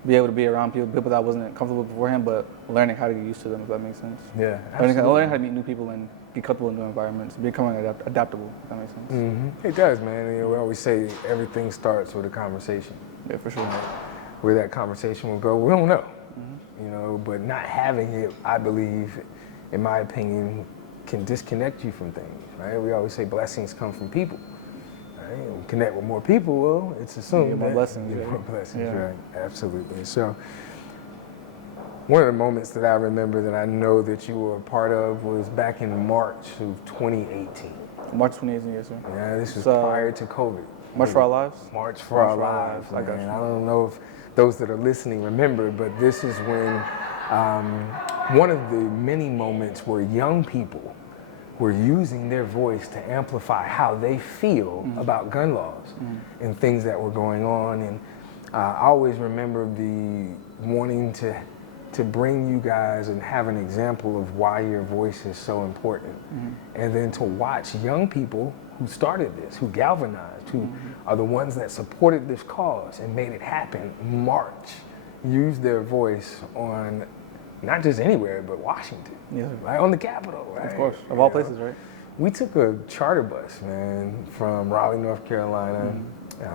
be able to be around people that I wasn't comfortable with beforehand, but learning how to get used to them, if that makes sense. Yeah, Learning how to meet new people and get comfortable in new environments, becoming adaptable, if that makes sense. It does, man. You know, we always say everything starts with a conversation. Yeah, for sure. Where that conversation will go, we don't know. You know, but not having it, I believe, in my opinion, can disconnect you from things, right? We always say blessings come from people. Right? We connect with more people, well, it's assumed You get more that blessings, you get yeah. more blessings, Yeah. right? Absolutely. So, one of the moments that I remember that I know that you were a part of was back in March of 2018. March 2018, yes, sir. Yeah, this was So, prior to COVID. March for Our Lives? March for Our March for Our Lives, Lives, I got man. you. I don't know if those that are listening remember, but this is when one of the many moments where young people were using their voice to amplify how they feel about gun laws and things that were going on. And I always remember the wanting to bring you guys and have an example of why your voice is so important. And then to watch young people who started this, who galvanized, who are the ones that supported this cause and made it happen, march, use their voice on not just anywhere, but Washington, Yeah. right? On the Capitol, right? Of course, of all places, right? We took a charter bus, man, from Raleigh, North Carolina.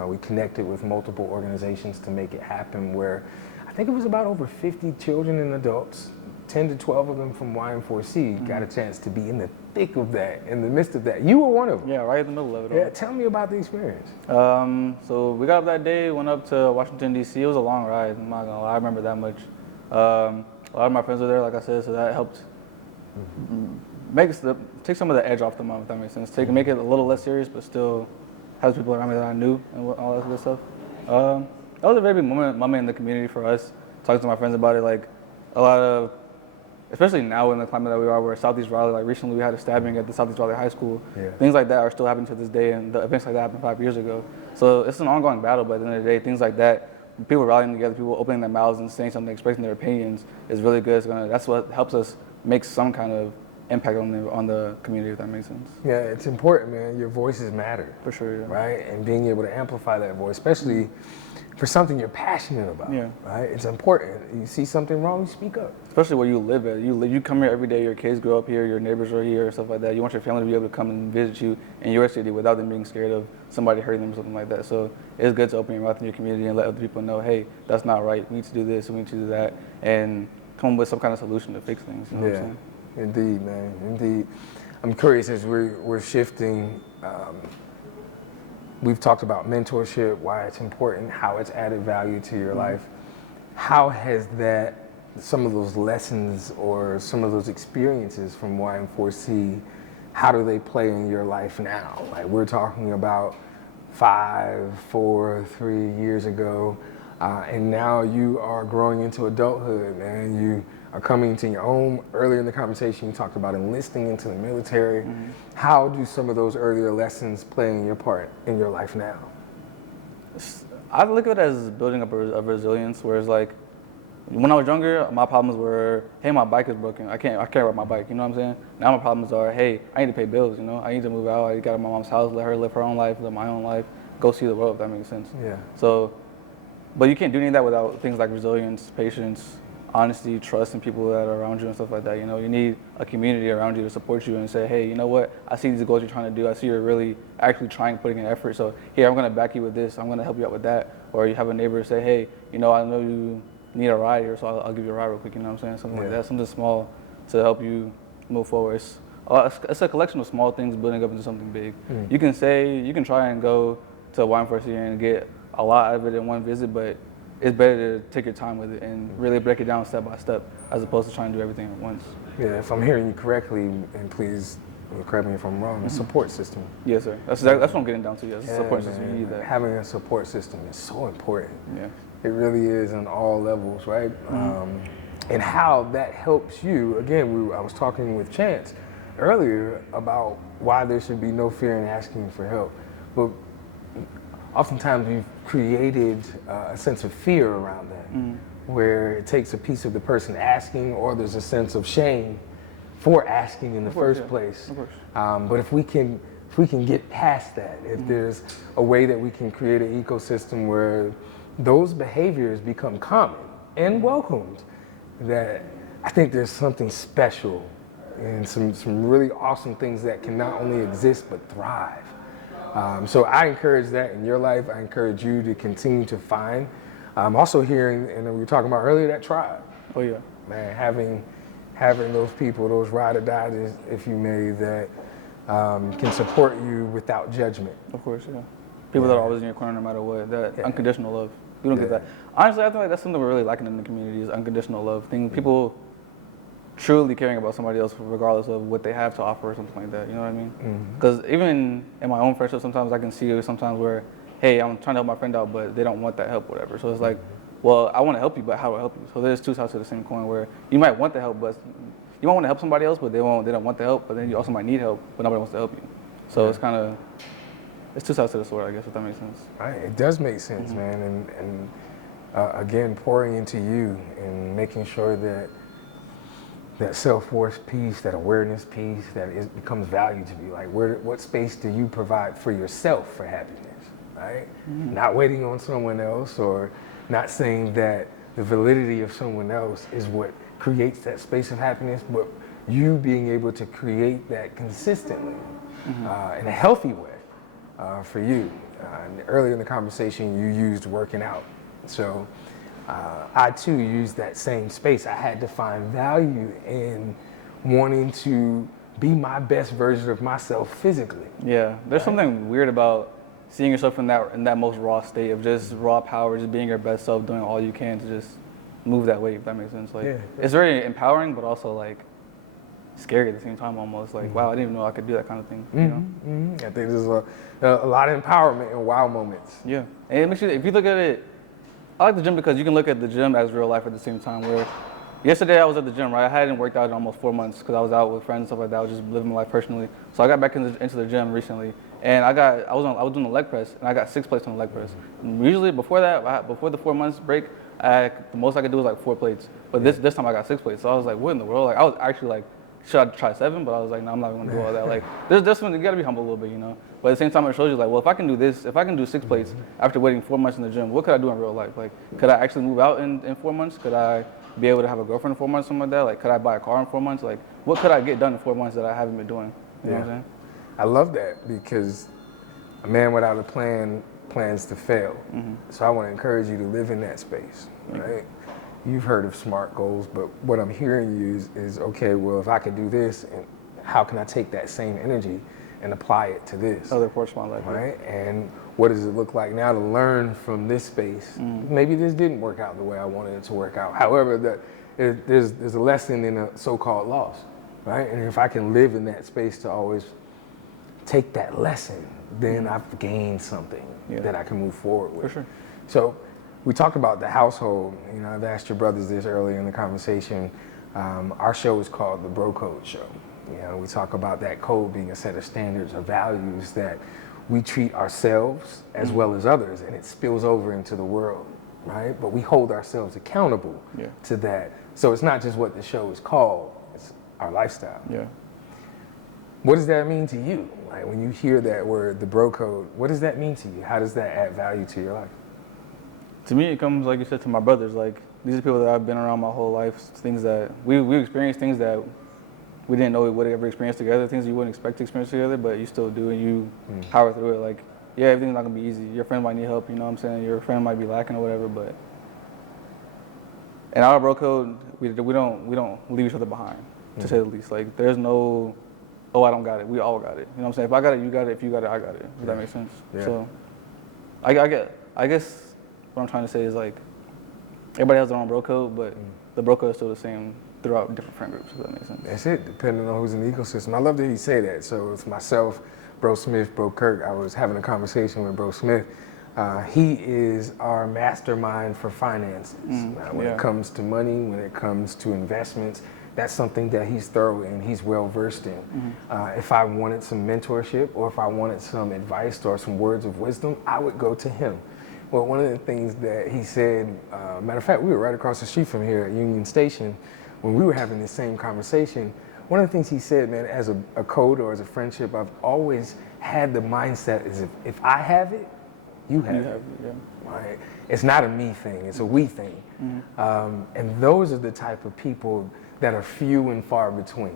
We connected with multiple organizations to make it happen where I think it was about over 50 children and adults, 10 to 12 of them from YM4C got a chance to be in the thick of that, in the midst of that. You were one of them. Yeah, right in the middle of it all. Yeah, tell me about the experience. So we got up that day, went up to Washington, D.C. It was a long ride, I'm not gonna lie, I remember that much. A lot of my friends were there, like I said, so that helped take some of the edge off the month, if that makes sense. Make it a little less serious, but still have people around me that I knew and all that good stuff. That was a very big moment in the community for us, talking to my friends about it, like a lot of, especially now in the climate that we are, where Southeast Raleigh, like recently we had a stabbing at the Southeast Raleigh High School. Yeah. Things like that are still happening to this day, and the events like that happened 5 years ago. So it's an ongoing battle, but at the end of the day, things like that, people rallying together, people opening their mouths and saying something, expressing their opinions is really good. That's what helps us make some kind of impact on the community, if that makes sense. Yeah, it's important, man. Your voices matter. For sure, yeah. Right? And being able to amplify that voice, especially for something you're passionate about. Yeah. Right? It's important. You see something wrong, you speak up. Especially where you live at. You come here every day, your kids grow up here, your neighbors are here, stuff like that. You want your family to be able to come and visit you in your city without them being scared of somebody hurting them or something like that. So it's good to open your mouth in your community and let other people know, hey, that's not right. We need to do this, we need to do that, and come up with some kind of solution to fix things. You know what I'm saying? Indeed, man. Indeed. I'm curious as we're shifting. We've talked about mentorship, why it's important, how it's added value to your life. How has that, some of those lessons or some of those experiences from YM4C, how do they play in your life now? Like we're talking about 5, 4, 3 years ago, and now you are growing into adulthood, and you are coming to your own. Earlier in the conversation, you talked about enlisting into the military. How do some of those earlier lessons play in your part in your life now? I look at it as building up a resilience, where it's like, when I was younger, my problems were, hey, my bike is broken. I can't ride my bike, you know what I'm saying? Now my problems are, hey, I need to pay bills, you know? I need to move out, I got my mom's house, let her live her own life, live my own life, go see the world, if that makes sense. Yeah. So, but you can't do any of that without things like resilience, patience, honesty, trust in people that are around you and stuff like that. You know, you need a community around you to support you and say, hey, you know what? I see these goals you're trying to do. I see you're really actually trying, putting in effort. So here, I'm gonna back you with this. I'm gonna help you out with that. Or you have a neighbor say, hey, you know, I know you need a ride here, so I'll give you a ride real quick. You know what I'm saying? Something like that. Something small to help you move forward. It's a collection of small things building up into something big. You can try and go to YM4C and get a lot out of it in one visit, but it's better to take your time with it and really break it down step by step, as opposed to trying to do everything at once. Yeah, if I'm hearing you correctly, and please correct me if I'm wrong, a support system. Yes, sir. That's what I'm getting down to. Yes, support system. You need that. Having a support system is so important. Yeah. It really is on all levels, right? And how that helps you. Again, I was talking with Chance earlier about why there should be no fear in asking for help. But oftentimes we've created a sense of fear around that, where it takes a piece of the person asking, or there's a sense of shame for asking in the first place. But if we can get past that, if there's a way that we can create an ecosystem where those behaviors become common and welcomed, that I think there's something special and some really awesome things that can not only exist but thrive. So I encourage that in your life. I encourage you to continue to find. I'm also hearing, and we were talking about earlier, that tribe. Oh yeah. Man, having those people, those ride or dies, if you may, that can support you without judgment. Of course, yeah. People that are always in your corner no matter what. That unconditional love. We don't get that. Honestly, I feel like that's something we're really lacking in the community is unconditional love. People truly caring about somebody else regardless of what they have to offer or something like that. You know what I mean? Because even in my own friendship, sometimes I can see sometimes where, hey, I'm trying to help my friend out, but they don't want that help, whatever. So it's like, well, I want to help you, but how do I help you? So there's two sides to the same coin where you might want the help, but you might want to help somebody else, but they don't want the help. But then you also might need help, but nobody wants to help you. So it's two sides to the sword, I guess, if that makes sense. Right, it does make sense, man. And again, pouring into you and making sure that self-worth piece, that awareness piece, that becomes value to you. Like, what space do you provide for yourself for happiness, right? Not waiting on someone else, or not saying that the validity of someone else is what creates that space of happiness, but you being able to create that consistently in a healthy way for you. And earlier in the conversation, you used working out. So I too used that same space. I had to find value in wanting to be my best version of myself physically. Yeah, there's something weird about seeing yourself in that most raw state of just raw power, just being your best self, doing all you can to just move that way, if that makes sense. Like, it's very empowering, but also like scary at the same time almost. Like, wow, I didn't even know I could do that kind of thing, you know? I think there's a lot of empowerment in wow moments. Yeah, and it makes you, if you look at it, I like the gym because you can look at the gym as real life at the same time. Where yesterday I was at the gym, right? I hadn't worked out in almost 4 months because I was out with friends and stuff like that. I was just living my life personally. So I got back into the gym recently, and I was doing the leg press, and I got 6 plates on the leg press. And usually before that, before the 4 months break, the most I could do was like 4 plates. But this time I got 6 plates. So I was like, what in the world? Like, I was actually like, should I try 7? But I was like, no, I'm not even gonna do all that. Like, there's something, you gotta be humble a little bit, you know? But at the same time, it shows you like, well, if I can do this, if I can do 6 plates after waiting 4 months in the gym, what could I do in real life? Like, could I actually move out in 4 months? Could I be able to have a girlfriend in 4 months, something like that? Like, could I buy a car in 4 months? Like, what could I get done in 4 months that I haven't been doing? You know what I'm saying? I love that, because a man without a plan plans to fail. So I want to encourage you to live in that space, right? You've heard of SMART goals, but what I'm hearing you is okay, well, if I could do this, and how can I take that same energy and apply it to this? Other parts of my life. Right? And what does it look like now to learn from this space? Maybe this didn't work out the way I wanted it to work out. However, there's a lesson in a so-called loss, right? And if I can live in that space to always take that lesson, then I've gained something that I can move forward with. For sure. So we talked about the household. You know, I've asked your brothers this earlier in the conversation. Our show is called the Bro Code Show. You know, we talk about that code being a set of standards or values that we treat ourselves as well as others, and it spills over into the world, right? But we hold ourselves accountable to that. So it's not just what the show is called, it's our lifestyle. Yeah. What does that mean to you? Like, when you hear that word, the Bro Code, what does that mean to you? How does that add value to your life? To me, it comes, like you said, to my brothers. Like, these are people that I've been around my whole life. Things that we experienced, things that we didn't know we would ever experience together. Things you wouldn't expect to experience together, but you still do, and you power through it. Like, yeah, everything's not gonna be easy. Your friend might need help. You know what I'm saying? Your friend might be lacking or whatever. But in our Bro Code, we don't leave each other behind, to say the least. Like, there's no, oh, I don't got it. We all got it. You know what I'm saying? If I got it, you got it. If you got it, I got it. If that makes sense. Yeah. So, I guess what I'm trying to say is, like, everybody has their own Bro Code, but the Bro Code is still the same throughout different friend groups, if that makes sense. That's it, depending on who's in the ecosystem. I love that he say that. So it's myself, Bro Smith, Bro Kirk. I was having a conversation with Bro Smith. He is our mastermind for finances. When it comes to money, when it comes to investments, that's something that he's thorough in, he's well versed in. If I wanted some mentorship, or if I wanted some advice or some words of wisdom, I would go to him. Well, one of the things that he said, matter of fact, we were right across the street from here at Union Station when we were having this same conversation. One of the things he said, man, as a code or as a friendship, I've always had the mindset is if I have it, you have it. Right? It's not a me thing, it's a we thing. And those are the type of people that are few and far between.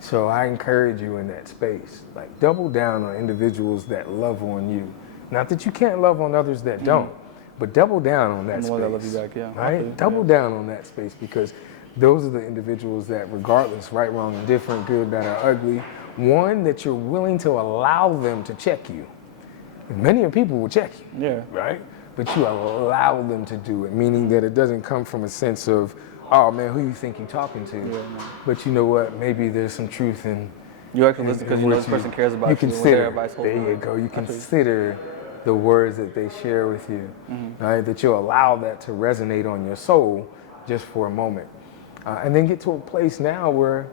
So I encourage you in that space. Like, double down on individuals that love on you. Not that you can't love on others that don't, but double down on that And the space. ones that love you back, yeah. Right? Double down on that space, because those are the individuals that, regardless, right, wrong, indifferent, good, bad, or ugly, one, that you're willing to allow them to check you. And many of people will check you, Yeah. right? But you allow them to do it, meaning that it doesn't come from a sense of, oh man, who you think you're talking to? Yeah, But you know what? Maybe there's some truth in. You actually listen because you know this person cares about you. Consider. And their advice There you go. You consider the words that they share with you, right? That you'll allow that to resonate on your soul just for a moment, and then get to a place now where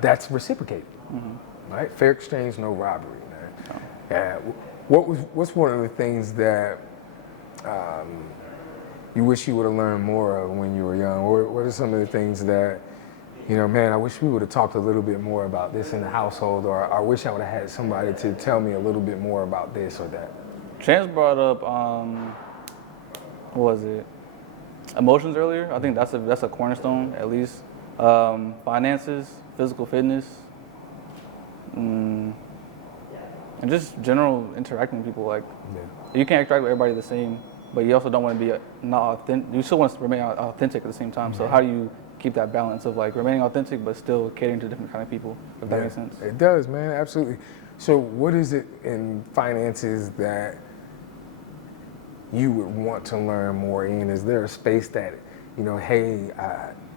that's reciprocated, right? Fair exchange, no robbery. Right? What's one of the things that you wish you would have learned more of when you were young? Or what are some of the things that, you know, man, I wish we would have talked a little bit more about this in the household, or I wish I would have had somebody to tell me a little bit more about this or that? Chance brought up, what was it? Emotions earlier. I think that's a cornerstone, at least. Finances, physical fitness, and just general interacting with people. Like, you can't interact with everybody the same, but you also don't want to be not authentic. You still want to remain authentic at the same time. So how do you keep that balance of like remaining authentic but still catering to different kind of people? If that makes sense. It does, man. Absolutely. So what is it in finances that you would want to learn more in? Is there a space that, you know, hey,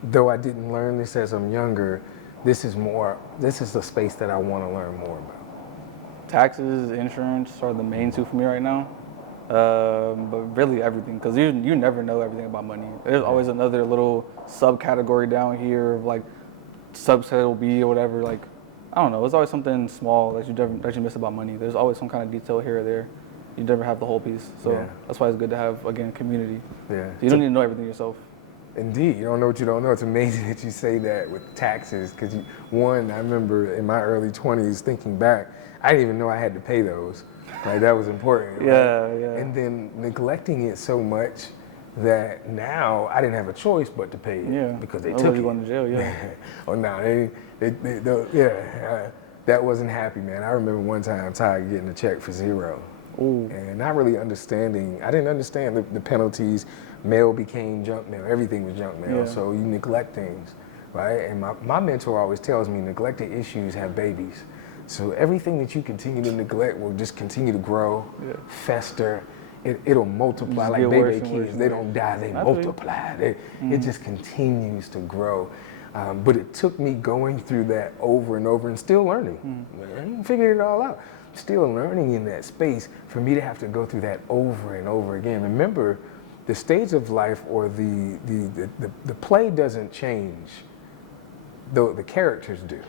though I didn't learn this as I'm younger, this is the space that I want to learn more about? Taxes, insurance are the main two for me right now. But really everything, because you never know everything about money. There's always another little subcategory down here of like subset B or whatever. Like, I don't know, there's always something small that you miss about money. There's always some kind of detail here or there. You never have the whole piece. So that's why it's good to have, again, community. Yeah. So you don't need to know everything yourself. Indeed, you don't know what you don't know. It's amazing that you say that with taxes, because I remember in my early 20s thinking back, I didn't even know I had to pay those. Like, that was important. Yeah, right? yeah. And then neglecting it so much that now I didn't have a choice but to pay it because they took it. Going to jail, yeah. Oh no, that wasn't happy, man. I remember one time Ty getting a check for $0. Ooh. And not really understanding. I didn't understand the penalties. Mail became junk mail. Everything was junk mail. Yeah. So you neglect things, right? And my mentor always tells me, neglected issues have babies. So everything that you continue to neglect will just continue to grow, fester. It'll multiply like baby kids. They don't die, they multiply. It just continues to grow. But it took me going through that over and over and still learning. I didn't figure it all out. Still learning in that space for me to have to go through that over and over again. Remember, the stage of life or the play doesn't change, though the characters do.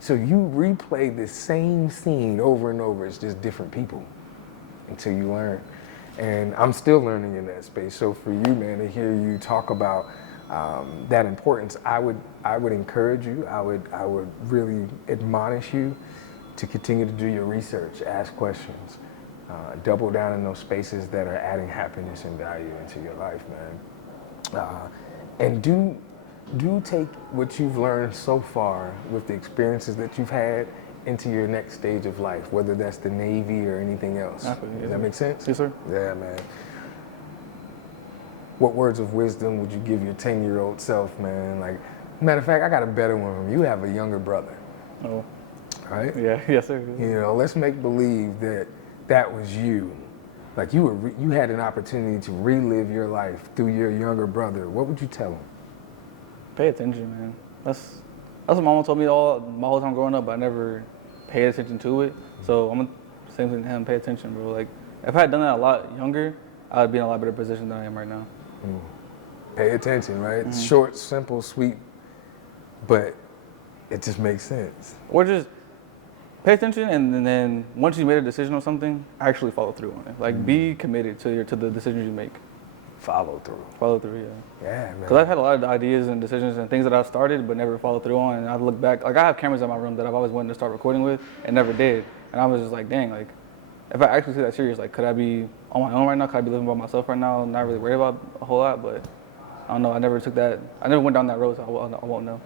So you replay the same scene over and over. It's just different people until you learn. And I'm still learning in that space. So for you, man, to hear you talk about that importance, I would encourage you. I would really admonish you to continue to do your research, ask questions, double down in those spaces that are adding happiness and value into your life, man. And do take what you've learned so far with the experiences that you've had into your next stage of life, whether that's the Navy or anything else. Does that make sense? Yes, sir. Yeah, man. What words of wisdom would you give your 10-year-old self, man? Like, matter of fact, I got a better one from you. You have a younger brother. Oh. Right? Yeah, yes, sir. You know, let's make believe that was you. Like you had an opportunity to relive your life through your younger brother. What would you tell him? Pay attention, man. That's what Mama told me my whole time growing up, but I never paid attention to it. So I'm gonna same thing to him, pay attention, bro. Like, if I had done that a lot younger, I would be in a lot better position than I am right now. Pay attention, right? It's short, simple, sweet, but it just makes sense. Or just pay attention, and then once you made a decision on something, actually follow through on it. Like, be committed to the decisions you make. Follow through. Follow through, yeah. Yeah, man. Because I've had a lot of ideas and decisions and things that I've started but never followed through on. And I've looked back, like I have cameras in my room that I've always wanted to start recording with and never did. And I was just like, dang, like if I actually see that serious, like could I be on my own right now? Could I be living by myself right now? Not really worried about a whole lot, but I don't know. I never went down that road, so I won't know.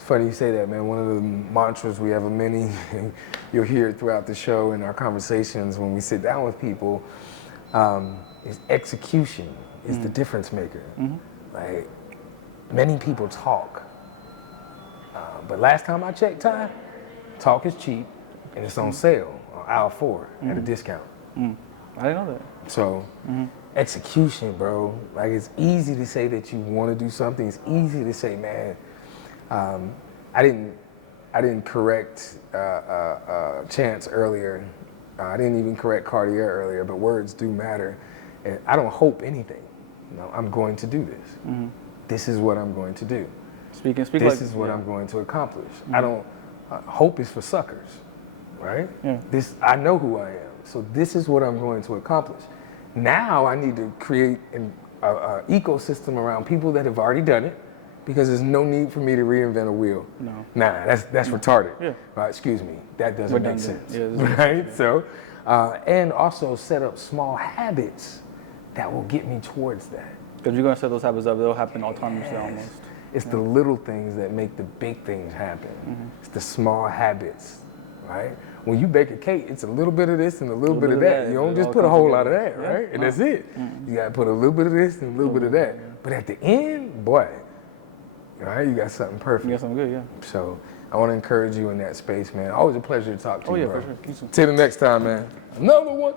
It's funny you say that, man. One of the mantras we have many, you'll hear it throughout the show in our conversations when we sit down with people, is execution is the difference maker. Like, many people talk, but last time I checked, Ty, talk is cheap and it's on sale on aisle 4 at a discount. I didn't know that. So, execution, bro. Like, it's easy to say that you want to do something. It's easy to say, man, I didn't correct Chance earlier. I didn't even correct Cartier earlier, but words do matter. And I don't hope anything. You know, I'm going to do this. This is what I'm going to do. Speak This like, is what I'm going to accomplish. I don't, hope is for suckers, right? I know who I am. So this is what I'm going to accomplish. Now I need to create an ecosystem around people that have already done it, because there's no need for me to reinvent a wheel. No. Nah, that's retarded. Yeah. Excuse me, that doesn't make sense. Yeah, right? So, and also set up small habits that will get me towards that. Because you're going to set those habits up, they'll happen autonomously almost. It's the little things that make the big things happen. It's the small habits, right? When you bake a cake, it's a little bit of this and a little bit of that. You don't just put a whole lot of that, right? And that's it. You got to put a little bit of this and a little bit of that. But at the end, boy, right, you got something perfect. You got something good, yeah. So I want to encourage you in that space, man. Always a pleasure to talk to you, bro. For sure. Till the next time, man. Another one.